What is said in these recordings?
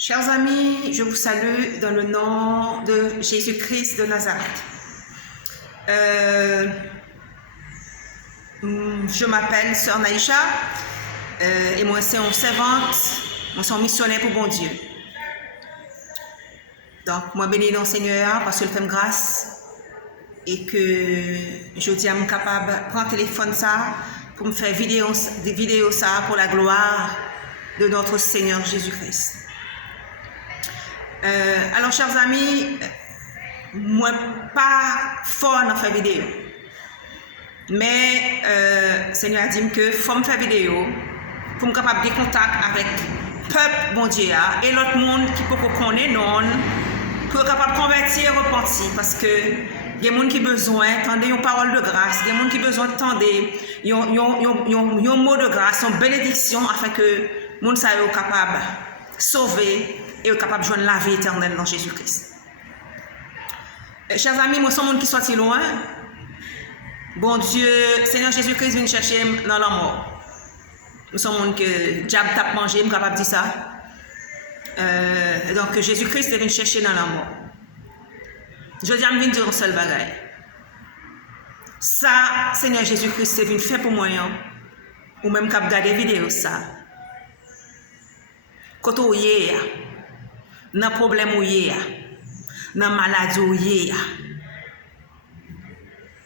Chers amis, je vous salue dans le nom de Jésus-Christ de Nazareth. Je m'appelle Sœur Naïcha et moi c'est une servante, moi c'est un missionnaire pour bon Dieu. Donc moi bénis le Seigneur parce qu'il fait grâce et que je dis à moi capable de prendre le téléphone ça pour me faire des vidéos ça pour la gloire de notre Seigneur Jésus-Christ. Alors chers amis, moi pas fort dans faire vidéo, mais Seigneur a dit que faut me faire vidéo pour me capable de contact avec peuple bon Dieu et l'autre monde qui peut connaître non pour capable de convertir et repentir parce que il y a des gens qui ont besoin d'entendre une parole de grâce, il y a des gens qui ont besoin d'entendre un mot de grâce, une bénédiction afin que les gens soient capables de sauver et capable de joindre la vie éternelle dans Jésus-Christ. Chers amis, moi, je suis un monde qui sorti loin. Bon Dieu, Seigneur Jésus-Christ vient chercher dans la mort. Nous sommes un monde que diable tape manger, je suis capable de dire ça. Donc, Jésus-Christ vient chercher dans la mort. Je dis à me dire un seul bagage. Ça, Seigneur Jésus-Christ est venu faire pour moi, ou même quand regarder vidéo ça. Quand on y est, dans problème où y est, dans maladie où y est,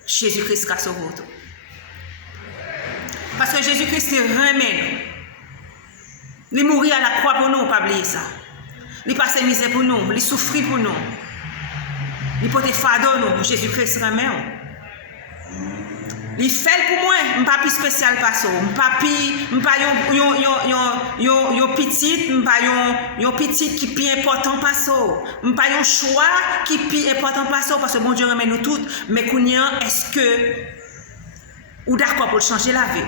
Jésus-Christ a sauvé tout. Parce que Jésus-Christ est remet nous. Il mourit à la croix pour nous, pas oublier ça. Il passe misère pour nous, il souffrit pour nous. Il porte fardeau nous, Jésus-Christ remet nous. Il fait pour moi, je ne suis pas plus spécial par ça. Je ne suis pas un petit qui est plus important par ça. Je ne suis pas un choix qui est plus important par ça. Parce que bon Dieu remet nous toutes. Mais est-ce que vous êtes d'accord pour changer la vie?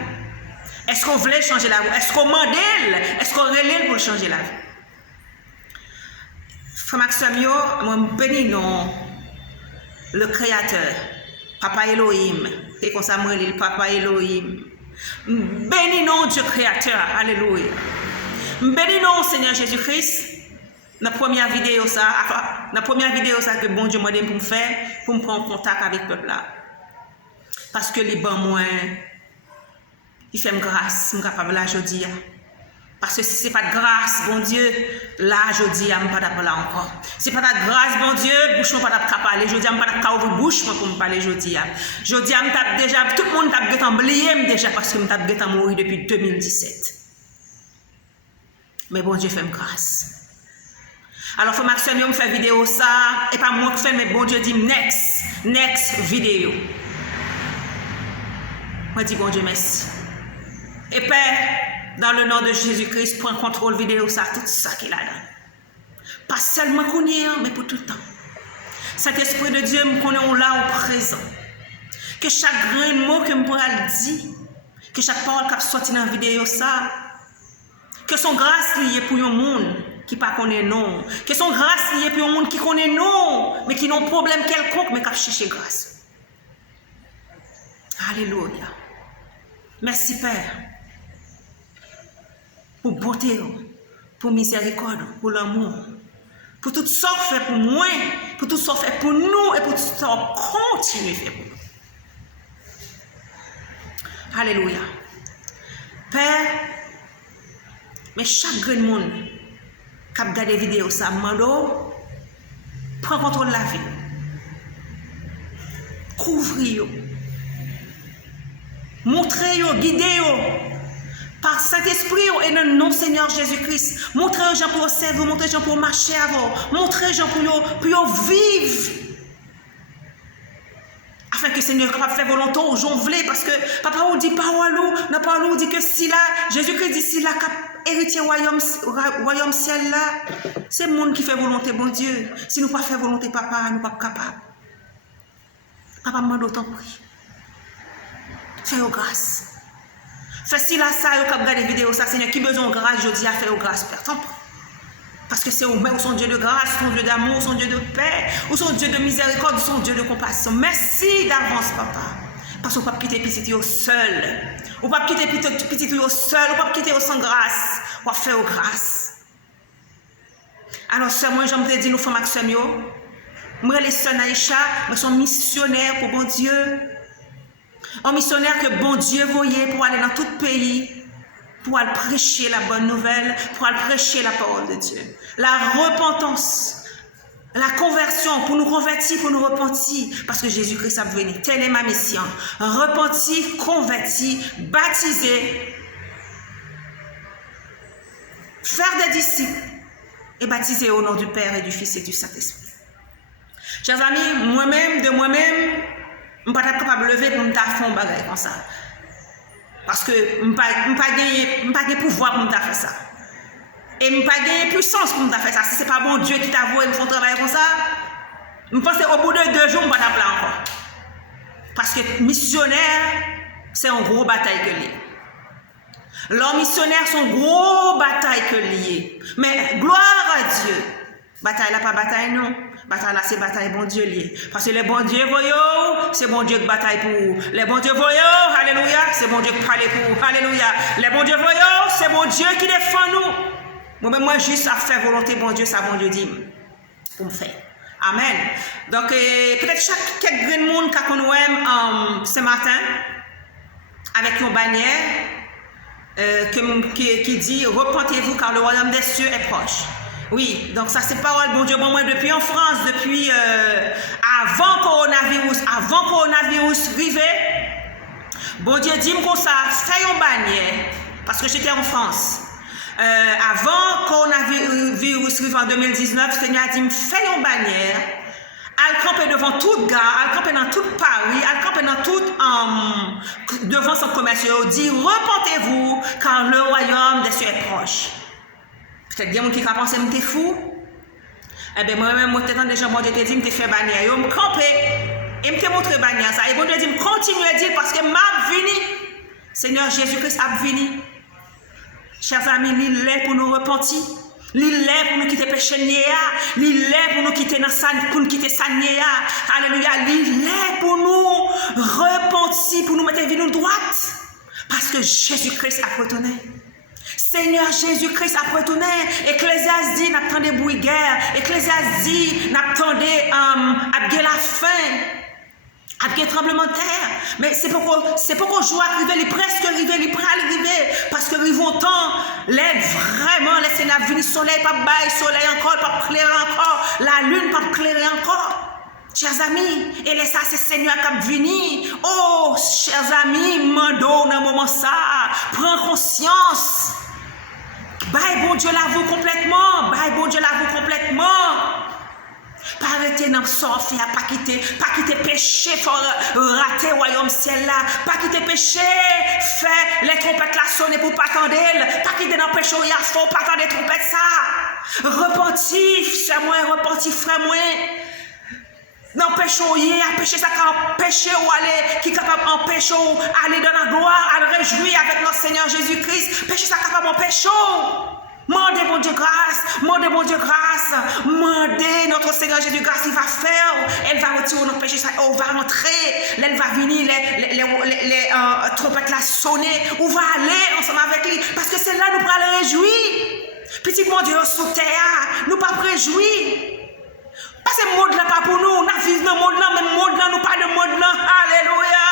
Est-ce qu'on voulait changer la vie? Est-ce qu'on demande? Est-ce qu'on relève pour changer la vie? Frère Maxime, je bénis le Créateur, Papa Elohim. Et comme ça, moi, le Papa Elohim. Bénis non Dieu Créateur. Alléluia. Bénis non Seigneur Jésus-Christ. La première vidéo ça que bon Dieu m'a donné pour me faire, pour me prendre contact avec le peuple là. Parce que les bons moi, il fait grâce, je suis capable là aujourd'hui. Parce que si ce n'est pas de grâce, bon Dieu, là, je dis, je ne peux pas parler encore. Si ce n'est pas de grâce, bon Dieu, bouche ne peut pas parler. Je dis, je ne peux pas ouvrir bouche pour me parler, je dis. Je dis, déjà, tout le monde t'a oublié déjà parce que je suis mort depuis 2017. Mais bon Dieu fait grâce. Alors, il Maxime, je me fais vidéo ça, et pas moi qui fais, mais bon Dieu dit, next vidéo. Moi, dis, bon Dieu, merci. Et Père, dans le nom de Jésus-Christ, prends contrôle vidéo, ça, tout ça qu'il a là. Pas seulement qu'on y est, mais pour tout le temps. Cet esprit de Dieu, me connaît là au présent. Que chaque grain de mot que me pourra dire, que chaque parole qui sorti dans la vidéo, ça, que son grâce liée pour un monde qui ne connaît non. Que son grâce liée pour un monde qui connaît non, mais qui n'a pas problème quelconque, mais qui a cherché grâce. Alléluia. Merci Père. Pour beauté, pour miséricorde, pour l'amour, pour tout ça fait pour moi, pour tout ça fait pour nous et pour tout ça continue à faire pour nous. Alléluia. Père, mais chaque grand monde qui a regardé la vidéo, ça mando, prends contrôle de la vie. Couvrir, montrer, guider. Par Saint-Esprit et le nom Seigneur Jésus-Christ. Montrez aux gens pour servir, montrez aux gens pour marcher avant, montrez aux gens pour vivre. Afin que le Seigneur soit capable de faire volonté aux gens voulés. Parce que papa vous dit parole, n'a pas nous dit que si là, Jésus-Christ dit si là, héritier royaume ciel là, c'est le monde qui fait volonté, bon Dieu. Si nous ne pas faire volonté, papa, nous ne sommes pas capables. Papa, demande autant prix. Fais-nous grâce. Fais si là, ça, vous regardez les vidéos, ça, Seigneur, qui besoin de grâce, je dis à faire grâce, Père. Parce que c'est vous-même, vous sont Dieu de grâce, vous sont Dieu d'amour, vous sont Dieu de paix, vous sont Dieu de miséricorde, vous sont Dieu de compassion. Merci d'avance, papa. Parce que vous ne pouvez pas quitter petit seul. Vous ne pouvez pas quitter petit seul, vous ne pouvez pas quitter sans grâce. Vous pouvez faire grâce. Alors, sœur, moi, j'aime te dire, nous femmes avec moi, les sœurs Naïcha, moi, sont missionnaires pour bon Dieu. Un missionnaire que bon Dieu voyait pour aller dans tout pays, pour aller prêcher la bonne nouvelle, pour aller prêcher la parole de Dieu. La repentance, la conversion, pour nous convertir, pour nous repentir, parce que Jésus-Christ a venu. Telle est ma mission. Repentir, convertir, baptiser, faire des disciples et baptiser au nom du Père et du Fils et du Saint-Esprit. Chers amis, moi-même, je ne suis pas capable de lever pour me faire un bagage comme ça. Parce que je n'ai pas de pouvoir pour me faire ça. Et je n'ai pas de puissance pour me faire ça. Si ce n'est pas bon Dieu qui t'a voué me faire un travail comme ça, je pense qu'au bout de 2 jours, je ne vais pas t'appeler encore. Parce que missionnaire, c'est une grosse bataille que lié. L'homme missionnaire, c'est une grosse bataille que lié. Mais gloire à Dieu. Bataille là, pas bataille non. Bataille là, c'est bataille bon Dieu lié. Parce que les bons dieux voyons, c'est bon Dieu qui bataille pour vous. Les bons dieux voyons, alléluia, c'est bon Dieu qui parle pour vous. Alléluia. Les bons dieux voyons, c'est bon Dieu qui défend nous. Moi, juste à faire volonté bon Dieu, ça bon Dieu dit pour me faire. Amen. Donc, peut-être quelques monde qu'on aime ce matin, avec une bannière qui dit repentez-vous car le royaume des cieux est proche. Oui, donc ça c'est parole bon Dieu, bon moi depuis en France, depuis avant coronavirus arrivé, bon Dieu dit comme ça, fais une bannière, parce que j'étais en France. Avant coronavirus arrivé en 2019, le Seigneur a dit, fais une bannière, elle camper devant toute gare, elle camper dans toute Paris, elle camper dans toute devant son commerce, il dit repentez-vous car le royaume des cieux est proche. Peut-être qu'il y a des gens qui ont pensé que j'étais fou. Eh bien, moi-même, moi, déjà, moi, je te dis, je fait bannière. Je me campé et je me montré bannière. Ça. Et bon Dieu dit, je continue à dire parce que je suis venu. Seigneur Jésus-Christ a venu. Chers amis, il est pour nous repentir. Il est pour nous quitter péché. Il est pour nous quitter sa Alléluia. Il est pour nous repentir, pour nous mettre vie nous droite. Parce que Jésus-Christ a retourné. Seigneur Jésus-Christ a retourné. Ecclésias dit, n'attendez bruit guerre. Ecclésias dit, n'attendez à la fin. Avec tremblement de terre. Mais c'est pourquoi je vois arriver, il presque arrivé, il prêt à arriver. Parce que ils vont temps, vraiment, les Seigneur venir, soleil, pas bail, soleil encore, pas clairer encore, la lune, pas clairer encore. Chers amis, et laissez ça, c'est Seigneur qui a venu. Oh, chers amis, mando dans un moment ça, prends conscience. Bye, bon Dieu l'avoue complètement. Bye, bon Dieu l'avoue complètement. Pas arrêter dans le sort, pas quitter péché, pour rater le royaume ciel là. Pas quitter péché, faire les trompettes là sonner pour pas attendre. Pas quitter dans le péché, il faut pas attendre les trompettes ça. Repentir, c'est moi, repentir, frère moi. Non, péché, péché, ça quand péché ou aller, qui est capable d'empêcher aller dans la gloire, à le réjouir avec notre Seigneur Jésus-Christ. Péché, ça capable d'empêcher. Mandez bon Dieu grâce, mandez bon Dieu grâce, mandez notre Seigneur Jésus grâce, il va faire, elle va retirer nos péchés, on va rentrer, elle va venir, les trompettes la sonner, on va aller ensemble avec lui, parce que c'est là nous pourrons le réjouir. Petit mon Dieu sous terre, nous pas réjouir. Parce que le monde là pas pour nous, nous vivons dans le monde là, mais le monde là, nous pas de monde là, alléluia.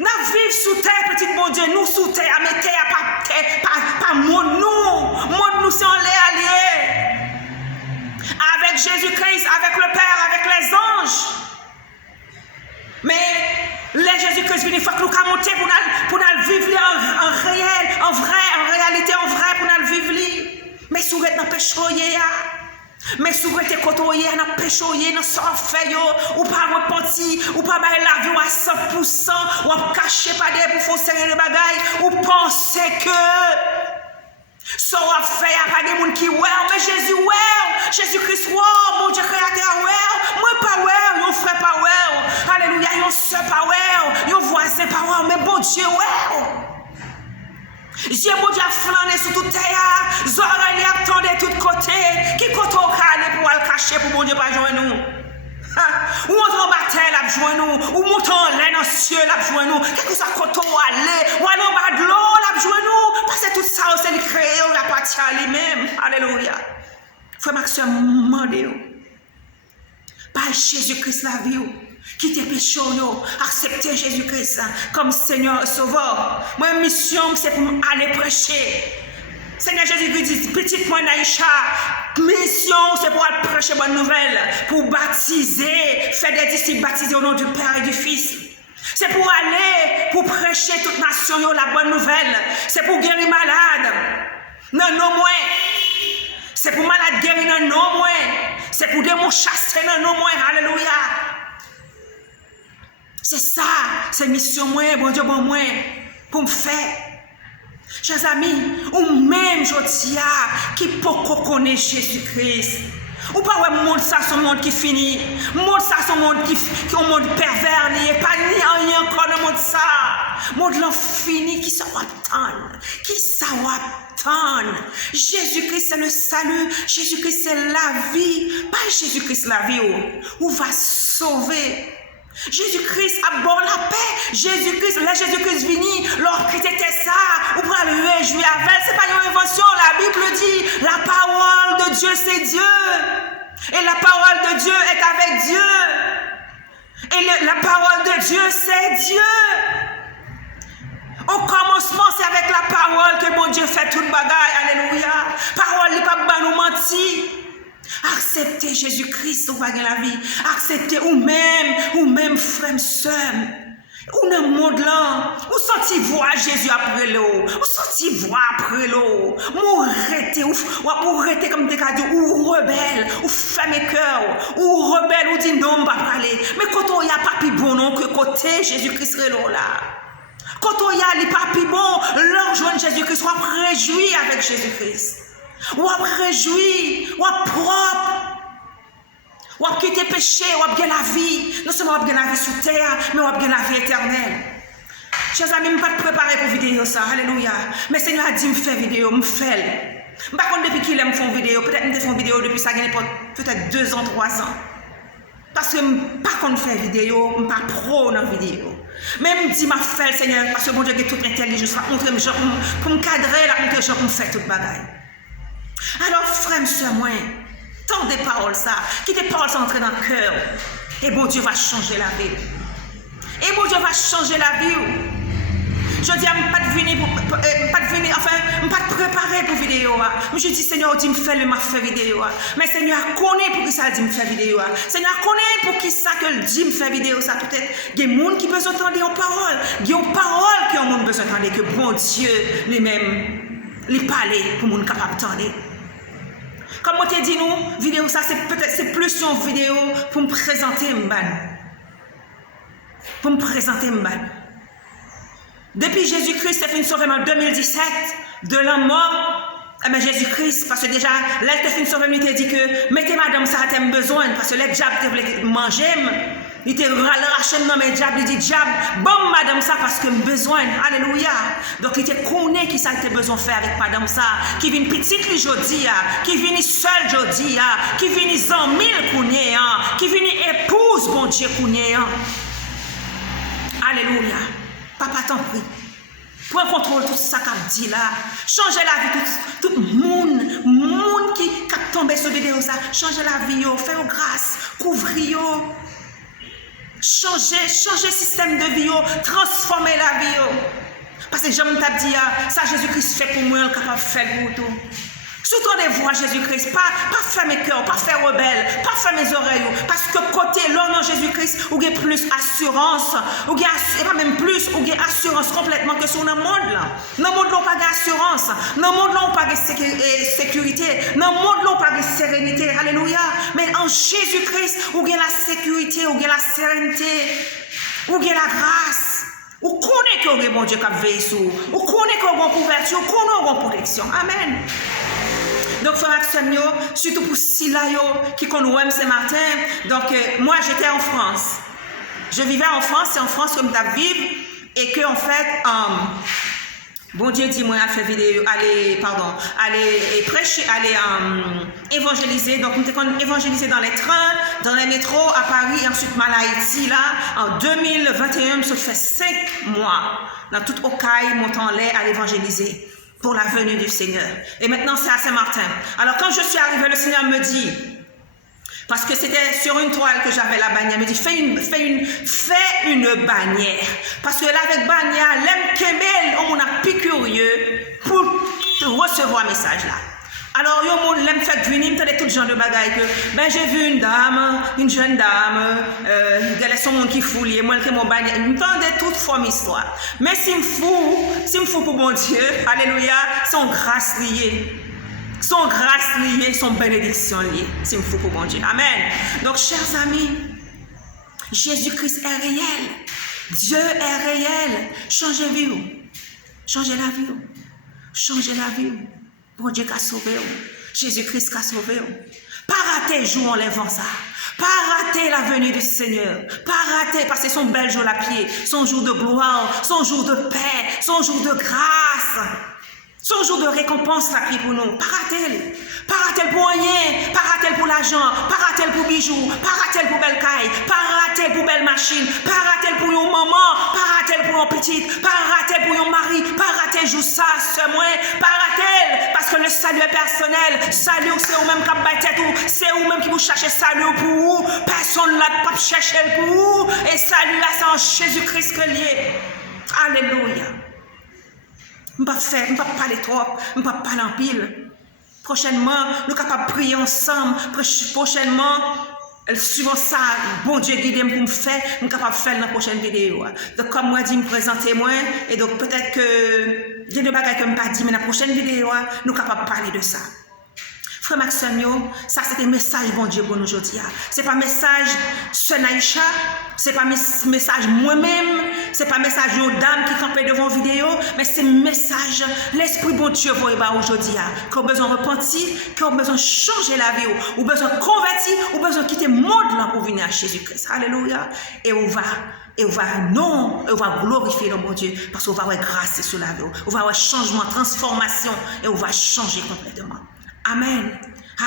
Nous vivons sous terre, petit bon Dieu, nous sous terre, mais terre, pas monde nous c'est en l'air alliés. Avec Jésus-Christ, avec le Père, avec les anges. Mais les Jésus-Christ vient, il faut que nous monter pour nous vivre en réel, en vrai, en réalité, en vrai, pour nous vivre. Mais si vous êtes dans le péché, mais si vous êtes côtoyé dans le péché, dans le fait, ou pas repentir, ou pas la vie à 100%, ou cacher pas des pour faire serrer les bagailles, ou penser que ça va faire pas des gens qui mais Jésus Jésus-Christ mon Dieu créateur moi pas yon frère pas alléluia yon soeur pas yon voisin pas mais bon Dieu Dieu mon Dieu a flâné sur toute terre, Zorali a tendu de tous côtés, qui côté au calé pour aller cacher pour mon Dieu pas joindre nous. Ou on va bataille la joindre nous, ou monter en l'air dans le ciel la joindre nous, quelque chose à côté où aller, ou aller en bas de l'eau la joindre nous, parce que tout ça c'est le créé, on a parti à lui-même. Alléluia. Frère Maxime, demandez. Par Jésus-Christ la vie. Quittez péché, acceptez Jésus-Christ comme Seigneur et Sauveur. Ma mission, c'est pour aller prêcher. Seigneur Jésus-Christ dit, petite moi Naïcha, mission, c'est pour aller prêcher bonne nouvelle, pour baptiser, faire des disciples baptisés au nom du Père et du Fils. C'est pour aller, pour prêcher toute nation la bonne nouvelle. C'est pour guérir malade. Non, non, moins. C'est pour malade guérir, non, non, moins. C'est pour démons chasser, non, non, moins. Alléluia. C'est ça, c'est mission moins, bon Dieu, bon moins, pour me faire. Chers amis, ou même je dis qui peut connaître Jésus-Christ. Ou pas ouais, monde ça, son monde qui finit. Monde ça, son monde qui est un monde pervers, il n'y a pas ni rien encore dans le monde ça. Monde l'infini qui s'en attend. Qui s'en attend. Jésus-Christ c'est le salut. Jésus-Christ c'est la vie. Pas Jésus-Christ la vie où va sauver. Jésus-Christ a bon la paix. Jésus-Christ, là Jésus-Christ vini, leur était ça, ou pour le réjouir avec. C'est pas une invention, la Bible dit, la parole de Dieu c'est Dieu. Et la parole de Dieu est avec Dieu. Et la parole de Dieu c'est Dieu. Au commencement, c'est avec la parole que mon Dieu fait toute bagaille. Alléluia. Parole, il pas nous mentir. Acceptez Jésus-Christ, vous voyez la vie. Acceptez ou même frère, sœur. Ou dans le monde là, ou senti voir Jésus après l'eau, ou senti voir après l'eau, ou arrêter comme des cadeaux, ou rebelle, ou fermer cœur, ou rebelle, ou dit non, pas parler. Mais quand il n'y a pas plus bon non que côté Jésus-Christ là. Quand il y a les papis bon, leur joindre Jésus-Christ, on réjouit avec Jésus-Christ. On réjouit, on propre. On quitter péché, on gagne la vie. Non seulement on gagne la vie sur terre, mais on gagne la vie éternelle. Chers amis, je ne suis pas préparé pour vidéo ça. Alléluia. Mais Seigneur a dit me faire vidéo, me fait. Par contre, depuis qu'il aime faire vidéo, peut-être que je fais vidéo depuis ça gagne peut-être 2 ans, 3 ans. Parce que je ne pas contre faire vidéo, je ne suis pas pro dans la vidéo. Mais je me dis, ma fait Seigneur, parce que mon Dieu a toute l'intelligence, pour me cadrer, la montrer, pour me faire toute bagaille. Alors, frère, soeur, moi, tant des paroles ça, qui des paroles sont entrées dans le cœur, et bon Dieu va changer la vie. Et bon Dieu va changer la vie. Je dis, je ne pas venir, enfin, je ne pas préparer pour vidéo. Mais je dis, Seigneur, dis, me fais le ma fait vidéo. Mais Seigneur, connaît pour qui ça dit me faire vidéo. Seigneur, connaît pour qui ça que dit me faire vidéo. Ça peut-être, il y a des gens qui besoin d'entendre une parole. Il y a une parole qui ont besoin d'entendre, que bon Dieu lui-même, lui parler pour les gens capables d'entendre. Comme on t'a dit, nous, vidéo, ça, c'est plus une vidéo pour me présenter Mban. Pour me présenter Mban. Depuis Jésus-Christ, c'est fait une sauvé en 2017, de la mort, mais Jésus-Christ, parce que déjà, là, il a fait une sauvé, il t'a dit que, mettez madame, ça a besoin, parce que le diable voulait manger, il t'a racheté dans mes diables, il dit, diable, bon, madame, ça, parce que j'ai besoin, alléluia. Donc, il t'a connu qui ça a besoin de faire avec madame, ça, qui vient petite aujourd'hui, qui vient seule aujourd'hui, qui vient en mille, qui vient épouse, bon Dieu, alléluia. Papa t'en prie. Prends contrôle tout ça qu'a dit là. Changez la vie tout le monde qui a tombé sur vidéo ça. Changez la vie, faites grâce, couvrez. Changez le système de vie, transformez la vie. Parce que j'aime t'as dit ça Jésus-Christ fait pour moi, capable de faire pour tout. Soutenez-vous à Jésus-Christ, pas fermer cœur, pas faire rebelle, pas fermer les oreilles, parce que côté l'homme en Jésus-Christ, vous avez plus assurance, et pas même plus, vous avez assurance complètement que sur le monde là. Dans le monde là, on n'a pas d'assurance, dans le monde là, on n'a pas de sécurité, dans le monde là, on n'a pas de sérénité, alléluia. Mais en Jésus-Christ, vous avez la sécurité, vous avez la sérénité, vous avez la grâce. Vous connaissez que vous avez bon Dieu qui a veillé sur vous, vous connaissez que vous avez une couverture, vous connaissez que vous avez une protection. Amen. Donc, frère Maxime, surtout pour Sila qui connaît ce matin. Donc, moi, j'étais en France. Je vivais en France, c'est en France que je vivre. Et que, en fait, bon Dieu dit, moi, à faire vidéo, aller prêcher, aller évangéliser. Donc, nous évangéliser dans les trains, dans les métros, à Paris, et ensuite, à Haïti, là, en 2021, ça fait 5 mois. Dans toute Okaï, montant l'air à l'évangéliser. pour la venue du Seigneur. Et maintenant, c'est à Saint-Martin. Alors, quand je suis arrivée, le Seigneur me dit, parce que c'était sur une toile que j'avais la bannière, il me dit, fais une bannière. Parce que là, avec bannière, l'aime kemel, on a plus curieux pour recevoir un message là. Alors, yo moun l'aime fait venir, m'tendait tout genre de bagaille que, ben j'ai vu une jeune dame, elle est son monde qui foule, moi qui mon bannière, m'tendait toute forme histoire. Mais si me fou pour mon Dieu, alléluia, son grâce liée. Son grâce liée, son bénédiction liée. Si me fou pour mon Dieu. Amen. Donc, chers amis, Jésus-Christ est réel. Dieu est réel. Changez la vie. Changez la vie. Changez la vie. Bon Dieu qui a sauvé. Jésus-Christ qui a sauvé. Pas rater jour en lèvant ça. Pas rater la venue du Seigneur. Pas rater parce que son bel jour à pied. Son jour de gloire. Son jour de paix. Son jour de grâce. Son jour de récompense là qui pour nous. Pas rater. Pas rater pour rien. Pas rater pour l'argent. Pas rater pour bijoux. Pas rater pour belle caille. Pas rater pour belle machine. Pas rater pour une maman. Pas rater pour une petite. Pas rater pour un mari. Pas rater juste ça, ce moins. Pas rater parce que le salut est personnel. Salut c'est vous-même qui battez tout. C'est vous-même qui vous cherchez salut pour vous. Personne là pas chercher pour vous. Et salut là c'est en Jésus-Christ que lié. Alléluia. Je ne peux pas parler trop, je ne peux pas parler en pile. Prochainement, nous sommes capables de prier ensemble. Prochainement, suivant ça, bon Dieu guide pour me faire, nous sommes capables de faire dans la prochaine vidéo. Donc, comme moi, je me présenter moi, et donc peut-être que il y a des bagages que je ne pas dit, mais dans la prochaine vidéo, nous sommes capables de parler de ça. Frère Maxime, ça c'est un message bon Dieu pour nous aujourd'hui. Ce n'est pas un message sur Naïcha, ce n'est pas un message moi-même, ce n'est pas un message d'une dame qui campait devant la vidéo, mais c'est un message, l'Esprit bon Dieu vous aujourd'hui, qui a besoin de repentir, qui a besoin de changer la vie, ou besoin de convertir, ou besoin de quitter le monde là pour venir à Jésus-Christ. Alléluia. Et on va glorifier le bon Dieu, parce qu'on va avoir grâce sur la vie, on va avoir changement, transformation, et on va changer complètement. Amen.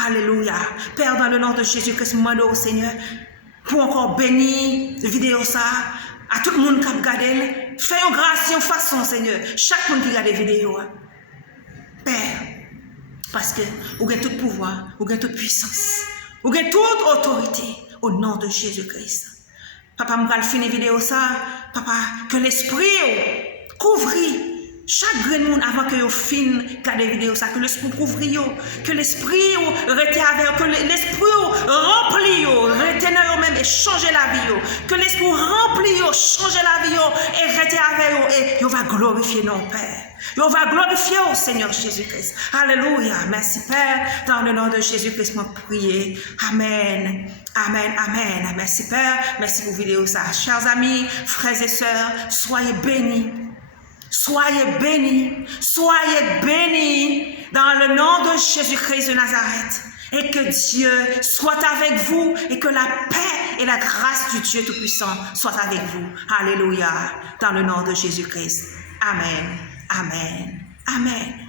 Alléluia. Père, dans le nom de Jésus-Christ, moi, au Seigneur, pour encore bénir la vidéo ça, à tout le monde qui a regardé, fais une grâce, une façon, Seigneur, chaque monde qui regarde la vidéo. Père, parce que vous avez tout pouvoir, vous avez toute puissance, vous avez toute autorité au nom de Jésus-Christ. Papa, je vais finir la vidéo ça, papa, que l'esprit couvre chaque grain de monde avant que vous finissiez de vidéo ça, que l'esprit couvre, que l'esprit rete avec, que l'esprit remplit, retenez même et changer la vie, que l'esprit remplit, changer la vie et rete avec et vous va glorifier nos pères. On va glorifier au Seigneur Jésus-Christ. Alléluia. Merci Père. Dans le nom de Jésus-Christ, moi prier. Amen. Amen. Amen. Merci Père. Merci pour la vidéo ça. Chers amis, frères et sœurs, soyez bénis. Soyez bénis, soyez bénis dans le nom de Jésus-Christ de Nazareth. Et que Dieu soit avec vous et que la paix et la grâce du Dieu Tout-Puissant soient avec vous. Alléluia. Dans le nom de Jésus-Christ. Amen. Amen. Amen.